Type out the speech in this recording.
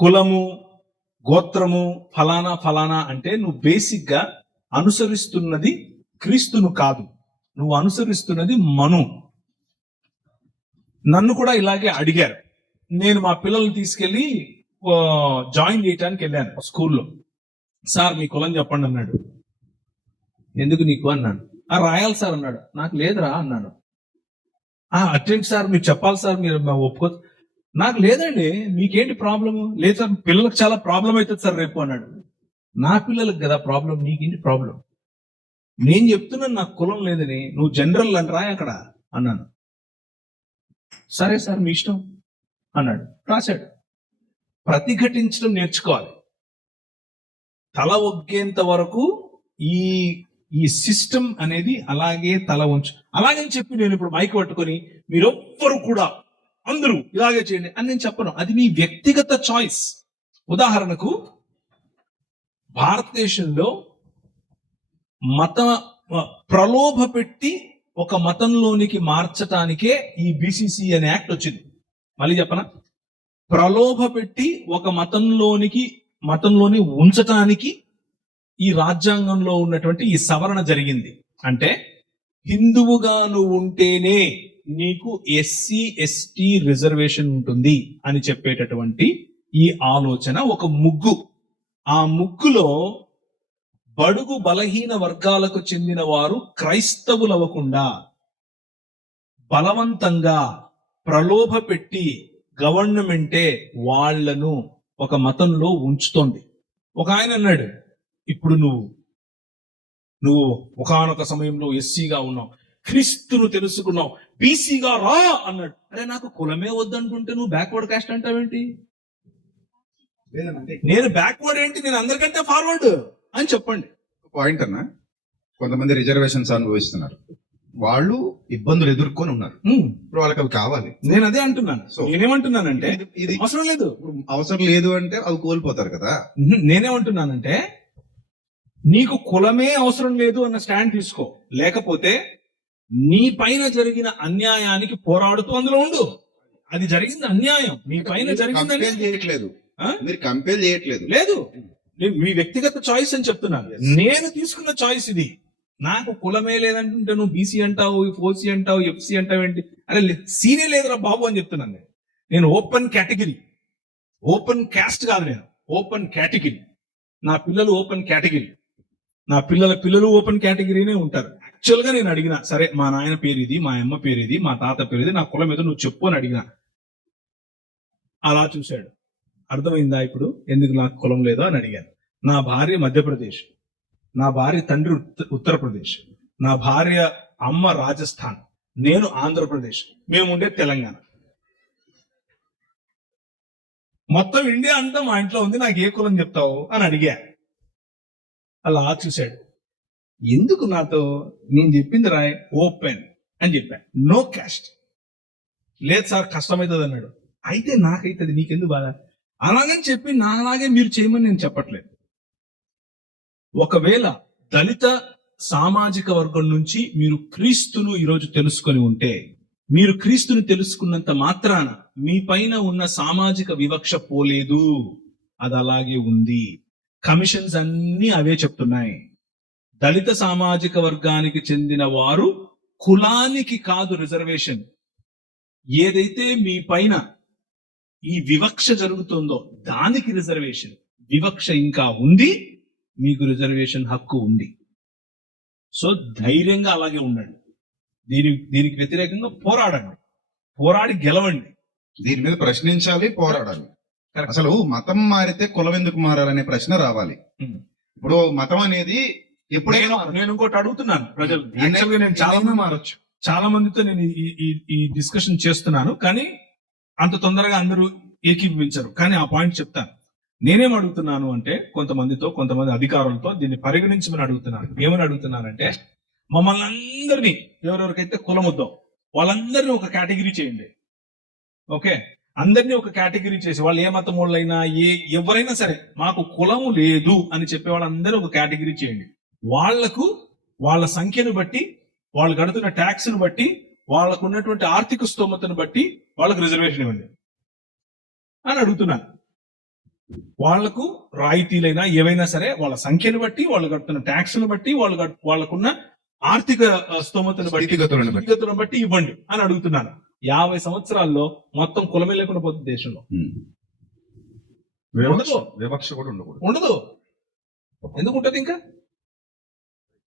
కులము, గోత్రము, ఫలానా ఫలానా అంటే నువ్వు బేసిక్ గా అనుసరిస్తున్నది క్రీస్తును కాదు, నువ్వు అనుసరిస్తున్నది మను. నన్ను కూడా ఇలాగే అడిగారు. నేను మా పిల్లల్ని తీసుకెళ్లి జాయిన్ చేయడానికి వెళ్ళాను స్కూల్లో. సార్ మీ కులం చెప్పండి అన్నాడు. ఎందుకు నీకు అన్నాను. రాయాలి సార్ అన్నాడు. నాకు లేదురా అన్నాను. అటెండ్ సార్ మీరు చెప్పాలి సార్, మీరు ఒప్పుకో. నాకు లేదండి, మీకేంటి ప్రాబ్లము? లేదు సార్ పిల్లలకు చాలా ప్రాబ్లం అవుతుంది సార్ రేపు అన్నాడు. నా పిల్లలకు కదా ప్రాబ్లం, నీకేంటి ప్రాబ్లం? నేను చెప్తున్నాను నాకు కులం లేదని, నువ్వు జనరల్ అని రాయి అక్కడ అన్నాను. సరే సార్ మీ ఇష్టం అన్నాడు, రాశాడు. ప్రతిఘటించడం నేర్చుకోవాలి. తల ఒగ్గేంత వరకు ఈ సిస్టమ్ అనేది అలాగే తల ఉంచు. అలాగని చెప్పి నేను ఇప్పుడు మైక్ పట్టుకొని మీరొవ్వరు కూడా అందరూ ఇలాగే చేయండి అని నేను చెప్పను. అది మీ వ్యక్తిగత చాయిస్. ఉదాహరణకు భారతదేశంలో మత ప్రలోభ పెట్టి ఒక మతంలోనికి మార్చటానికే ఈ BCC అనే యాక్ట్ వచ్చింది. మళ్ళీ చెప్పనా? ప్రలోభ పెట్టి ఒక మతంలోని ఉంచటానికి ఈ రాజ్యాంగంలో ఉన్నటువంటి ఈ సవరణ జరిగింది. అంటే హిందువుగా నువ్వు ఉంటేనే నీకు SC ST రిజర్వేషన్ ఉంటుంది అని చెప్పేటటువంటి ఈ ఆలోచన ఒక ముగ్గు. ఆ ముగ్గులో బడుగు బలహీన వర్గాలకు చెందిన వారు క్రైస్తవులవ్వకుండా బలవంతంగా ప్రలోభ పెట్టి గవర్నమెంటే వాళ్లను ఒక మతంలో ఉంచుతోంది. ఒక ఆయన అన్నాడు, ఇప్పుడు నువ్వు ఒకానొక సమయంలో ఎస్సీగా ఉన్నావు, క్రీస్తును తెలుసుకున్నావు, బీసీగా రా అన్నాడు. అరే నాకు కులమే వద్దంటుంటే నువ్వు బ్యాక్వర్డ్ కాస్ట్ అంటావేంటి? నేను బ్యాక్వర్డ్ ఏంటి, నేను అందరికంటే ఫార్వర్డ్ అని చెప్పండి. పాయింట్ అన్న, కొంతమంది రిజర్వేషన్స్ అనుభవిస్తున్నారు, వాళ్ళు ఇబ్బందులు ఎదుర్కొని ఉన్నారు, ఇప్పుడు వాళ్ళకి అవి కావాలి. నేను అదే అంటున్నాను. సో నేనేమంటున్నానంటే ఇది అవసరం లేదు. అవసరం లేదు అంటే అవి కోల్పోతారు కదా. నేనేమంటున్నానంటే నీకు కులమే అవసరం లేదు అన్న స్టాండ్ తీసుకో, లేకపోతే నీ పైన జరిగిన అన్యాయానికి పోరాడుతూ అందులో ఉండు. అది జరిగింది అన్యాయం, మీ పైన జరిగిందని చేయట్లేదు, మీరు కంపేర్ చేయట్లేదు. లేదు, మీ వ్యక్తిగత చాయిస్ అని చెప్తున్నాను. నేను తీసుకున్న చాయిస్ ఇది. నాకు కులమే లేదంటుంటే నువ్వు BC అంటావు, OC అంటావు, FC అంటావు ఏంటి? అరే సీనే లేదురా బాబు అని చెప్తున్నాను. నేను ఓపెన్ కేటగిరీ, ఓపెన్ క్యాస్ట్ కాదు, నేను ఓపెన్ కేటగిరీ. నా పిల్లలు ఓపెన్ కేటగిరీ, నా పిల్లలు ఓపెన్ కేటగిరీనే ఉంటారు. యాక్చువల్ గా నేను అడిగినా, సరే మా నాయన పేరు ఇది, మా అమ్మ పేరు ఇది, మా తాత పేరు ఇది, నా కులం ఏదో నువ్వు చెప్పు అని అడిగినా. అలా చూశాడు. అర్థమైందా ఇప్పుడు ఎందుకు నాకు కులం లేదో అని అడిగాను. నా భార్య మధ్యప్రదేశ్, నా భార్య తండ్రి ఉత్తరప్రదేశ్, నా భార్య అమ్మ రాజస్థాన్, నేను ఆంధ్రప్రదేశ్, మేము ఉండే తెలంగాణ. మొత్తం ఇండియా అంతా మా ఇంట్లో ఉంది, నాకు ఏ కులం చెప్తావు అని అడిగా. అలా చూశాడు. ఎందుకు నాతో? నేను చెప్పింది రాయ్ ఓపెన్ అని చెప్పా, నో క్యాస్ట్. లేదు సార్ కష్టమవుతుంది అన్నాడు. అయితే నాకైతుంది, నీకెందుకు బాధ? అలాగని చెప్పి నాలాగే మీరు చేయమని నేను చెప్పట్లేదు. ఒకవేళ దళిత సామాజిక వర్గం నుంచి మీరు క్రీస్తును ఈరోజు తెలుసుకొని ఉంటే, మీరు క్రీస్తుని తెలుసుకున్నంత మాత్రాన మీ పైన ఉన్న సామాజిక వివక్ష పోలేదు, అది అలాగే ఉంది. కమిషన్స్ అన్ని అవే చెప్తున్నాయి. దళిత సామాజిక వర్గానికి చెందిన వారు కులానికి కాదు రిజర్వేషన్. ఏదైతే మీ పైన ఈ వివక్ష జరుగుతుందో దానికి రిజర్వేషన్. వివక్ష ఇంకా ఉంది, మీకు రిజర్వేషన్ హక్కు ఉంది. సో ధైర్యంగా అలాగే ఉండండి. దీనికి వ్యతిరేకంగా పోరాడండి, పోరాడి గెలవండి. దీని మీద ప్రశ్నించాలి, పోరాడాలి. అసలు మతం మారితే కులం ఎందుకు మారాలనే ప్రశ్న రావాలి. ఇప్పుడు మతం అనేది ఎప్పుడైనా నేను ఇంకోటి అడుగుతున్నాను ప్రజలు. యాక్చువల్గా నేను చాలా మంది మారొచ్చు, చాలా మందితో నేను ఈ డిస్కషన్ చేస్తున్నాను, కానీ అంత తొందరగా అందరూ ఏకీభవించరు. కానీ ఆ పాయింట్ చెప్తాను. నేనేం అడుగుతున్నాను అంటే కొంతమంది అధికారులతో దీన్ని పరిగణించమని అడుగుతున్నాను. ఏమని అడుగుతున్నానంటే, మమ్మల్ని అందరినీ ఎవరెవరికైతే కులం వద్దో వాళ్ళందరినీ ఒక కేటగిరీ చేయండి. ఓకే, అందరినీ ఒక కేటగిరీ చేసి, వాళ్ళు ఏ మతం వాళ్ళైనా ఎవరైనా సరే మాకు కులము లేదు అని చెప్పే వాళ్ళందరూ ఒక కేటగిరీ చేయండి. వాళ్లకు వాళ్ళ సంఖ్యను బట్టి, వాళ్ళు కడుతున్న ట్యాక్స్ ను బట్టి, వాళ్ళకు ఉన్నటువంటి ఆర్థిక స్తోమతను బట్టి వాళ్ళకు రిజర్వేషన్ ఇవ్వండి అని అడుగుతున్నాను. వాళ్లకు రాయితీలైనా ఏవైనా సరే వాళ్ళ సంఖ్యను బట్టి, వాళ్ళు కడుతున్న ట్యాక్స్ను బట్టి, వాళ్ళకున్న ఆర్థిక స్తోమతను బట్టి, స్థితిగతులను బట్టి. స్థితిగతులను బట్టి ఇవ్వండి అని అడుగుతున్నాను. 50 సంవత్సరాల్లో మొత్తం కులమే లేకుండా పోతుంది దేశంలో. వివక్ష కూడా ఉండకూడదు. ఉండదు. ఎందుకు ఉంటది ఇంకా?